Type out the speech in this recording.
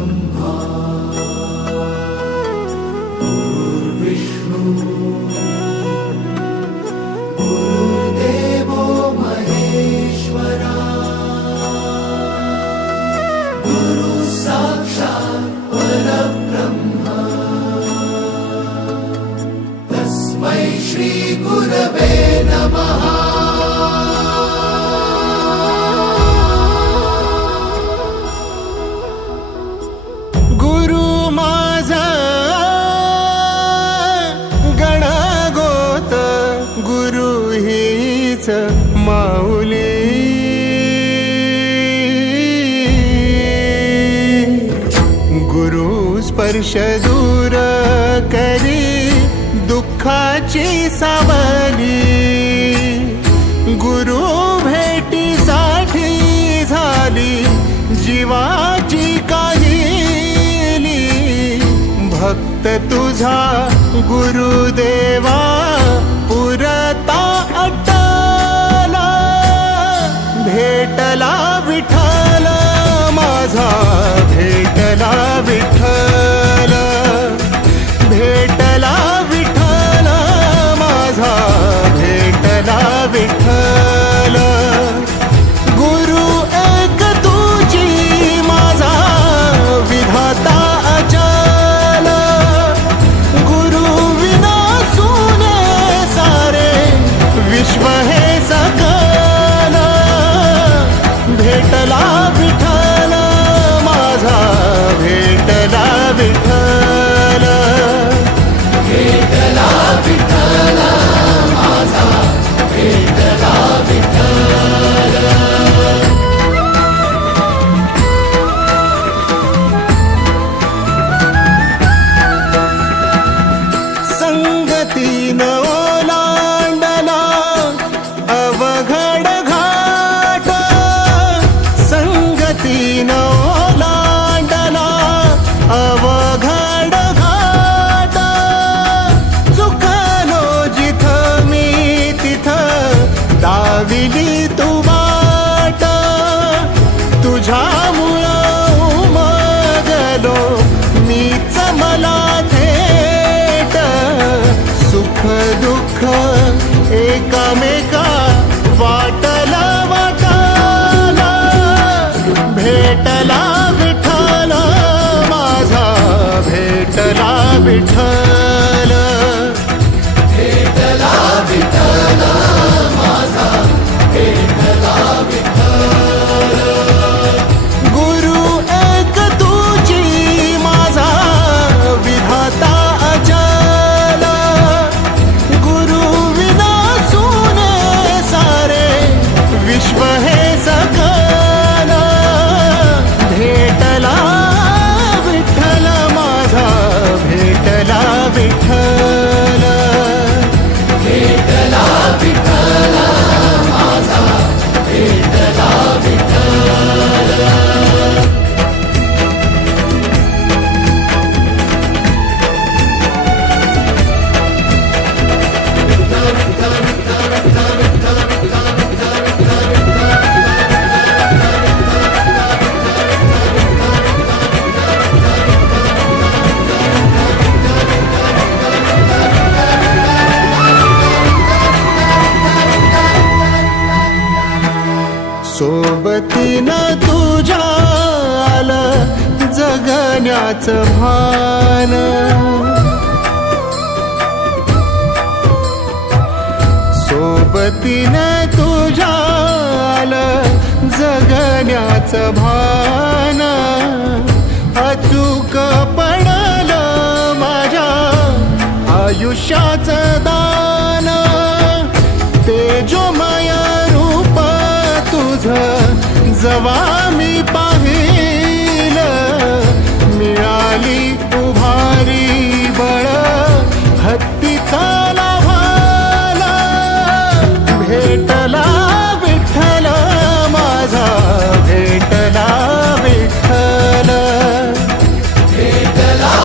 ब्रह्मा गुरुर्विष्णु गुरुर्देवो महेश्वरा गुरु साक्षात् परब्रह्म तस्मै श्री गुरवे नमः। माऊली गुरु स्पर्श दूर करी दुःखाची सावली गुरु भेटीसाठी झाली जीवाची काहिली भक्त तुझा गुरुदेवा पुरता भेटला विठ्ठल माझा भेटला विठ्ठल भेटला विठ्ठल माझा भेटला विठ्ठल गुरु एक तुझी माझा विधाता अचल गुरु विना सुने सारे विश्व हे सकल भेटला विठ्ठल माझा भेटला विठ्ठल भेटला विठ्ठल माझा भेटला विठ्ठल। संगतीन ओलांडला अवघड घाट संगतीन ओलांडला अवघड घाट चुकलो जिथं मी तिथं दाविली तू वाट तुझ्यामुळं उमगलो मीच मला थेट सुख दुःख एकामेका वाटला वाटाला भेटला विठ्ठल माझा भेटला विठ्ठल भेटला विठ्ठल माझा भेटला विठ्ठल गुरु एक तुझी माझा विधाता अचल गुरु विना सुने सारे विश्व हे सकल भेटला विठ्ठल माझा भेटला विठ्ठल भेटला विठ्ठल माझा भेटला विठ्ठल। सोबतीनं तुझ्या आलं जगण्याचं भान सोबतीनं तुझ्या आलं जगण्याचं भान अचूक पडलं माझ्या आयुष्याचं दान तेजोमय रूप तुझं जवा